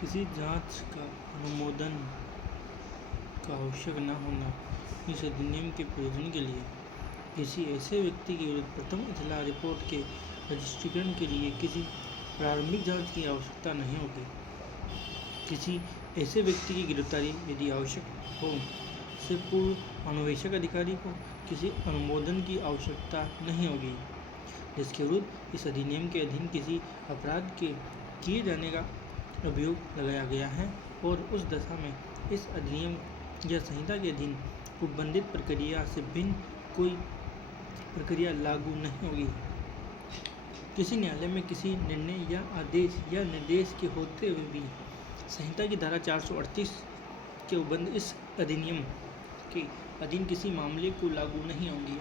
किसी जांच का अनुमोदन का आवश्यक न होना इस अधिनियम के प्रयोजन के लिए किसी ऐसे व्यक्ति के विरुद्ध प्रथम इत्तला रिपोर्ट के रजिस्ट्रीकरण के लिए किसी प्रारंभिक जांच की आवश्यकता नहीं होगी। किसी ऐसे व्यक्ति की गिरफ्तारी यदि आवश्यक हो से पूर्व अनुवेशक अधिकारी को किसी अनुमोदन की आवश्यकता नहीं होगी, जिसके विरुद्ध इस अधिनियम के अधीन किसी अपराध के किए जाने का अभियोग लगाया गया है और उस दशा में इस अधिनियम या संहिता के अधीन उपबंधित प्रक्रिया से भिन्न कोई प्रक्रिया लागू नहीं होगी। किसी न्यायालय में किसी निर्णय या आदेश या निर्देश के होते हुए भी संहिता की धारा 438 के उपबंध इस अधिनियम के अधीन किसी मामले को लागू नहीं होंगे।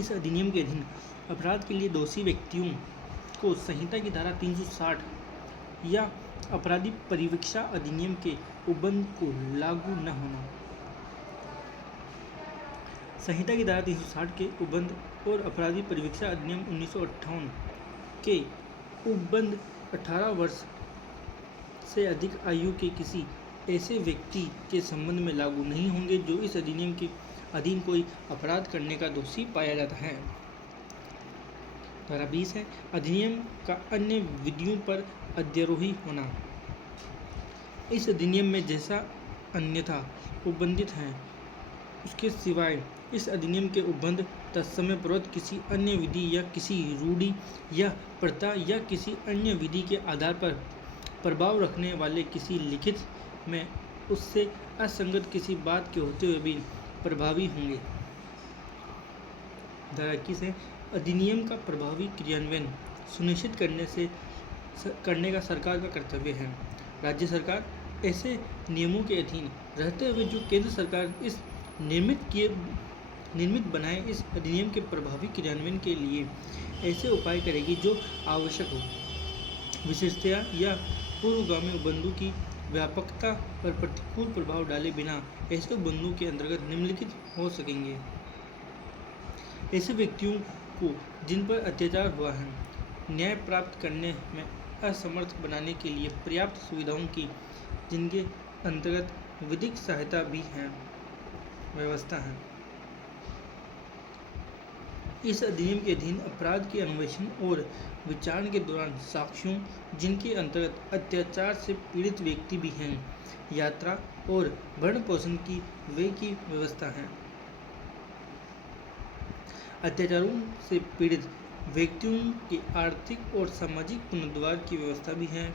इस अधिनियम के अधीन अपराध के लिए दोषी व्यक्तियों को संहिता की धारा 360 या अपराधी परिवीक्षा अधिनियम के उपबंध को लागू न होना। संहिता की धारा 360 के उपबंध और अपराधी परिवीक्षा अधिनियम 1958 के उपबंध 18 वर्ष से अधिक आयु के किसी ऐसे व्यक्ति के संबंध में लागू नहीं होंगे जो इस अधिनियम के अधीन कोई अपराध करने का दोषी पाया जाता है। धारा 20 है अधिनियम का अन्य विधियों पर अध्यारोही होना। इस अधिनियम में जैसा अन्यथा उपबंधित है उसके सिवाय इस अधिनियम के उपबंध तत्समय पूर्वक किसी अन्य विधि या किसी रूढ़ि या प्रथा या किसी अन्य विधि के आधार पर प्रभाव रखने वाले किसी लिखित में उससे असंगत किसी बात के होते हुए भी प्रभावी होंगे। धारा 21 है अधिनियम का प्रभावी क्रियान्वयन सुनिश्चित करने का सरकार का कर्तव्य है। राज्य सरकार ऐसे नियमों के अधीन रहते हुए जो केंद्र सरकार इस निर्मित बनाए इस अधिनियम के प्रभावी क्रियान्वयन के लिए ऐसे उपाय करेगी जो आवश्यक हो, विशेषतया या पूर्वगामी उपबंधों की व्यापकता पर प्रतिकूल प्रभाव डाले बिना ऐसे उपबंधों के अंतर्गत निम्नलिखित हो सकेंगे। ऐसे व्यक्तियों को जिन पर अत्याचार हुआ है न्याय प्राप्त करने में असमर्थ बनाने के लिए पर्याप्त सुविधाओं की जिनके अंतर्गत विधिक सहायता भी है व्यवस्था है। इस अधिनियम के अधीन अपराध के अन्वेषण और विचारण के दौरान साक्ष्यों जिनके अंतर्गत अत्याचार से पीड़ित व्यक्ति भी हैं यात्रा और भरण पोषण की वे की व्यवस्था है। अत्याचारों से पीड़ित व्यक्तियों के आर्थिक और सामाजिक पुनरुद्धार की व्यवस्था भी है।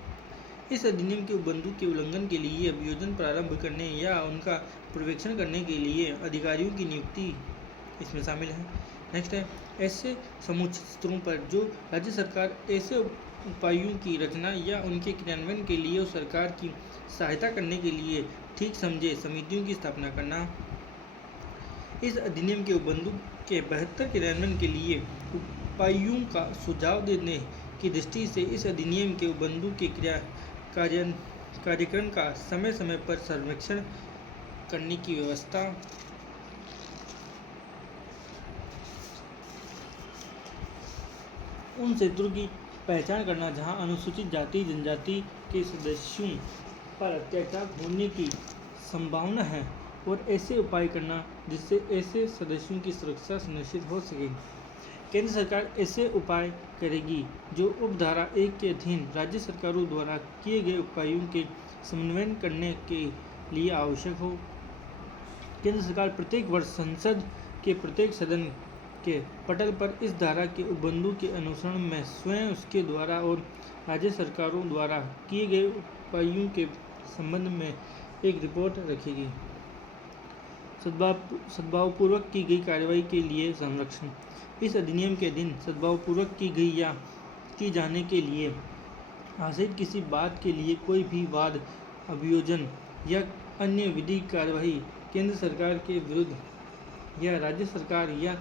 इस अधिनियम के उपबंधों के उल्लंघन के लिए अभियोजन प्रारंभ करने या उनका पर्यवेक्षण करने के लिए अधिकारियों की नियुक्ति इसमें शामिल है। नेक्स्ट है ऐसे समुचित स्तरों पर जो राज्य सरकार ऐसे उपायों की रचना या उनके क्रियान्वयन के लिए और सरकार की सहायता करने के लिए ठीक समझे समितियों की स्थापना करना। इस अधिनियम के उपबंधों के बेहतर क्रियान्वयन के लिए उपायों का सुझाव देने की दृष्टि से इस अधिनियम के उपबंधों के कार्यक्रम का समय समय पर सर्वेक्षण करने की व्यवस्था। उन क्षेत्रों की पहचान करना जहां अनुसूचित जाति जनजाति के सदस्यों पर अत्याचार होने की संभावना है और ऐसे उपाय करना जिससे ऐसे सदस्यों की सुरक्षा सुनिश्चित हो सके। केंद्र सरकार ऐसे उपाय करेगी जो उपधारा 1 के अधीन राज्य सरकारों द्वारा किए गए उपायों के समन्वय करने के लिए आवश्यक हो। केंद्र सरकार प्रत्येक वर्ष संसद के प्रत्येक सदन के पटल पर इस धारा के उपबंधों के अनुसरण में स्वयं उसके द्वारा और राज्य सरकारों द्वारा किए गए उपायों के संबंध में एक रिपोर्ट रखेगी। सद्भावपूर्वक की गई कार्रवाई के लिए संरक्षण। इस अधिनियम के अधीन सद्भावपूर्वक की गई या की जाने के लिए आश्रित किसी बात के लिए कोई भी वाद अभियोजन या अन्य विधिक कार्यवाही केंद्र सरकार के विरुद्ध या राज्य सरकार या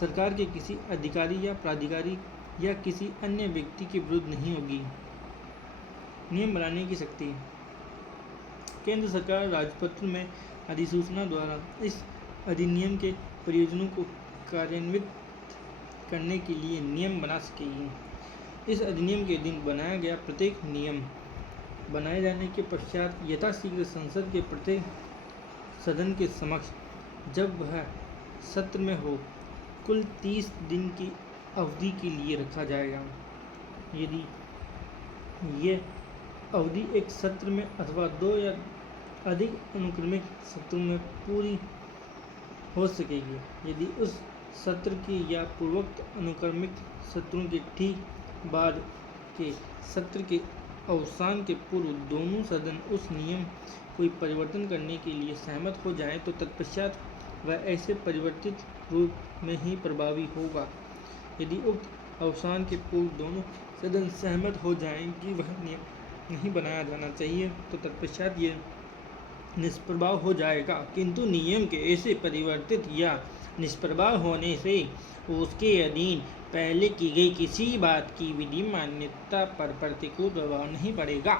सरकार के किसी अधिकारी या प्राधिकारी या किसी अन्य व्यक्ति के विरुद्ध नहीं होगी। नियम बनाने की शक्ति। केंद्र सरकार राजपत्र में अधिसूचना द्वारा इस अधिनियम के प्रयोजनों को कार्यान्वित करने के लिए नियम बना सकेगी। इस अधिनियम के दिन बनाया गया प्रत्येक नियम बनाए जाने के पश्चात यथाशीघ्र संसद के प्रत्येक सदन के समक्ष, जब वह सत्र में हो, कुल 30 दिन की अवधि के लिए रखा जाएगा। यदि ये अवधि एक सत्र में अथवा 2 या अधिक अनुक्रमिक सत्रों में पूरी हो सकेगी, यदि उस सत्र की या पूर्वोक्त अनुक्रमिक सत्रों के ठीक बाद के सत्र के अवसान के पूर्व दोनों सदन उस नियम कोई परिवर्तन करने के लिए सहमत हो जाए तो तत्पश्चात वह ऐसे परिवर्तित रूप में ही प्रभावी होगा। यदि उक्त अवसान के पूर्व दोनों सदन सहमत हो जाएं कि वह नियम नहीं बनाया जाना चाहिए तो तत्पश्चात ये निष्प्रभाव हो जाएगा। किंतु नियम के ऐसे परिवर्तित या निष्प्रभाव होने से उसके अधीन पहले की गई किसी बात की विधि मान्यता पर प्रतिकूल प्रभाव नहीं पड़ेगा।